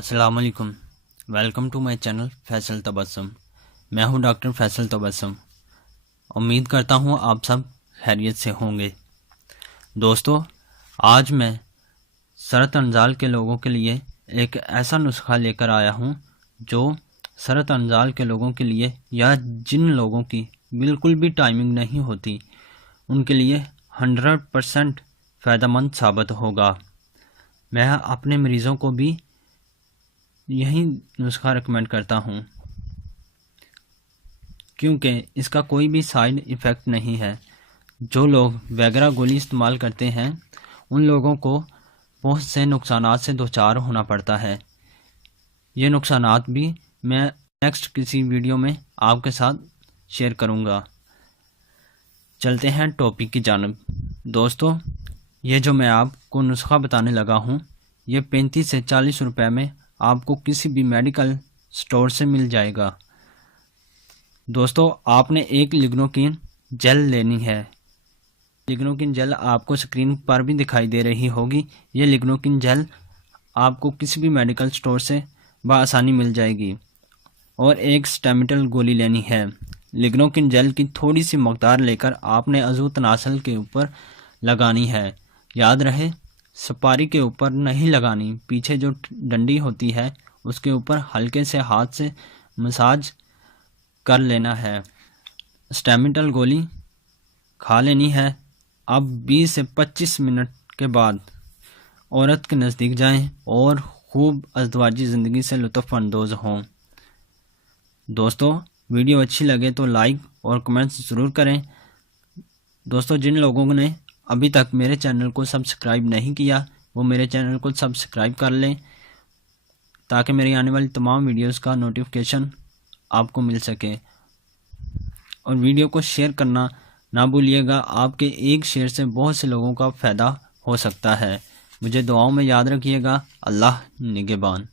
السلام علیکم، welcome to my channel Faisal Tabassum. میں ہوں ڈاکٹر فیصل تبسم۔ امید کرتا ہوں آپ سب خیریت سے ہوں گے۔ دوستو، آج میں سرطان زال کے لوگوں کے لیے ایک ایسا نسخہ لے کر آیا ہوں جو سرطان زال کے لوگوں کے لیے یا جن لوگوں کی بالکل بھی ٹائمنگ نہیں ہوتی ان کے لیے 100% فائدہ مند ثابت ہوگا۔ میں اپنے مریضوں کو بھی یہی نسخہ ریکمینڈ کرتا ہوں کیونکہ اس کا کوئی بھی سائیڈ ایفیکٹ نہیں ہے۔ جو لوگ ویگرا گولی استعمال کرتے ہیں ان لوگوں کو بہت سے نقصانات سے دوچار ہونا پڑتا ہے۔ یہ نقصانات بھی میں نیکسٹ کسی ویڈیو میں آپ کے ساتھ شیئر کروں گا۔ چلتے ہیں ٹاپک کی جانب۔ دوستو، یہ جو میں آپ کو نسخہ بتانے لگا ہوں یہ 35 سے 40 روپے میں آپ کو کسی بھی میڈیکل سٹور سے مل جائے گا۔ دوستو، آپ نے ایک لیگنوکین جیل لینی ہے۔ لیگنوکین جیل آپ کو سکرین پر بھی دکھائی دے رہی ہوگی۔ یہ لیگنوکین جیل آپ کو کسی بھی میڈیکل سٹور سے بآسانی مل جائے گی۔ اور ایک سٹیمیٹل گولی لینی ہے۔ لیگنوکین جیل کی تھوڑی سی مقدار لے کر آپ نے عضو تناسل کے اوپر لگانی ہے۔ یاد رہے، سپاری کے اوپر نہیں لگانی، پیچھے جو ڈنڈی ہوتی ہے اس کے اوپر ہلکے سے ہاتھ سے مساج کر لینا ہے۔ سٹیمیٹل گولی کھا لینی ہے۔ اب 20 سے 25 منٹ کے بعد عورت کے نزدیک جائیں اور خوب ازدواجی زندگی سے لطف اندوز ہوں۔ دوستو، ویڈیو اچھی لگے تو لائک اور کمنٹس ضرور کریں۔ دوستو، جن لوگوں نے ابھی تک میرے چینل کو سبسکرائب نہیں کیا وہ میرے چینل کو سبسکرائب کر لیں تاکہ میری آنے والی تمام ویڈیوز کا نوٹیفیکیشن آپ کو مل سکے۔ اور ویڈیو کو شیئر کرنا نہ بھولیے گا، آپ کے ایک شیئر سے بہت سے لوگوں کا فائدہ ہو سکتا ہے۔ مجھے دعاؤں میں یاد رکھیے گا۔ اللہ نگہبان۔